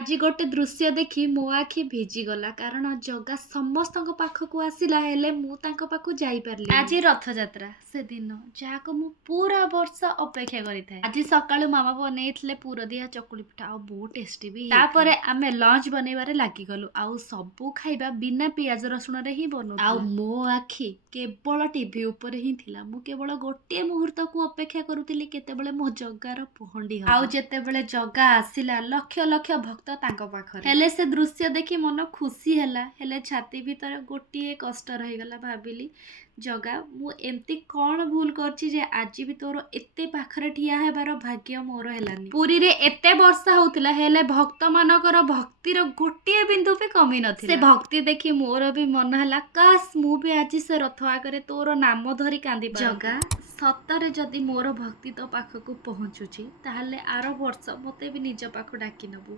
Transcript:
ଆଜି ଗୋଟେ ଦୃଶ୍ୟ ଦେଖି ମୋ ଆଖି ଭିଜିଗଲା କାରଣ ଜଗା ସମସ୍ତଙ୍କ ପାଖକୁ ଆସିଲା ହେଲେ ମୁଁ ତାଙ୍କ ପାଖକୁ ଯାଇପାରିଲି। ଆଜି ରଥଯାତ୍ରା ସେଦିନ ଯାହାକୁ ମୁଁ ପୁରା ବର୍ଷ ଅପେକ୍ଷା କରିଥାଏ। ଆଜି ସକାଳୁ ମାମା ବନେଇଥିଲେ ପୁର ଦିଆ ଚକୁଳି ପିଠା ଆଉ ବହୁତ ଟେଷ୍ଟି ବି। ତାପରେ ଆମେ ଲଞ୍ଚ ବନେଇବାରେ ଲାଗିଗଲୁ ଆଉ ସବୁ ଖାଇବା ବିନା ପିଆଜ ରସୁଣରେ ହିଁ ବନୁଥିଲା। ଆଉ ମୋ ଆଖି କେବଳ ଟିଭି ଉପରେ ହିଁ ଥିଲା। ମୁଁ କେବଳ ଗୋଟିଏ ମୁହୂର୍ତ୍ତକୁ ଅପେକ୍ଷା କରୁଥିଲି କେତେବେଳେ ମୋ ଜଗାର ପହଣ୍ଡି ହବ। ଆଉ ଯେତେବେଳେ ଜଗା ଆସିଲା ଲକ୍ଷ ଲକ୍ଷ ଭକ୍ତ ତାଙ୍କ ପାଖରେ ହେଲେ ସେ ଦୃଶ୍ୟ ଦେଖି ମନ ଖୁସି ହେଲା ହେଲେ ଛାତି ଭିତରେ ଗୋଟିଏ କଷ୍ଟ ରହିଗଲା। ଭାବିଲି ଜଗା ମୁଁ ଏମିତି କଣ ଭୁଲ କରିଛି ଯେ ଆଜି ବି ତୋର ଏତେ ପାଖରେ ଠିଆ ହେବାର ଭାଗ୍ୟ ମୋର ହେଲାନି। ପୁରୀରେ ଏତେ ବର୍ଷା ହଉଥିଲା ହେଲେ ଭକ୍ତ ମାନଙ୍କର ଭକ୍ତିର ଗୋଟିଏ ବିନ୍ଦୁ ବି କମି ନଥିଲା। ସେ ଭକ୍ତି ଦେଖି ମୋର ବି ମନ ହେଲା କାଶ ମୁଁ ବି ଆଜି ସେ ରଥ ଆଗରେ ତୋର ନାମ ଧରି କାନ୍ଦି ଜଗା ସତରେ ଯଦି ମୋର ଭକ୍ତି ତୋ ପାଖକୁ ପହଞ୍ଚୁଛି ତାହେଲେ ଆର ବର୍ଷ ମତେ ବି ନିଜ ପାଖକୁ ଡାକି ନବୁ।